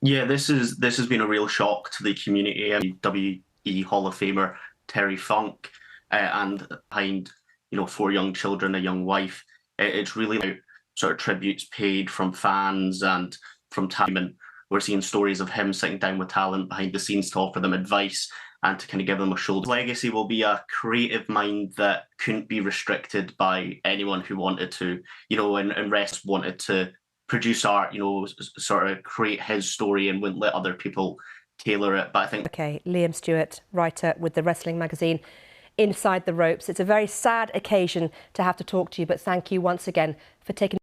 Yeah, this has been a real shock to the community. WE Hall of Famer Terry Funk, and behind four young children, a young wife. It's really about sort of tributes paid from fans and from time, and we're seeing stories of him sitting down with talent behind the scenes to offer them advice and to kind of give them a shoulder. His legacy will be a creative mind that couldn't be restricted by anyone who wanted to, and Rest wanted to produce art, sort of create his story and wouldn't let other people tailor it. But I think. Okay, Liam Stewart, writer with the wrestling magazine Inside the Ropes. It's a very sad occasion to have to talk to you, but thank you once again for taking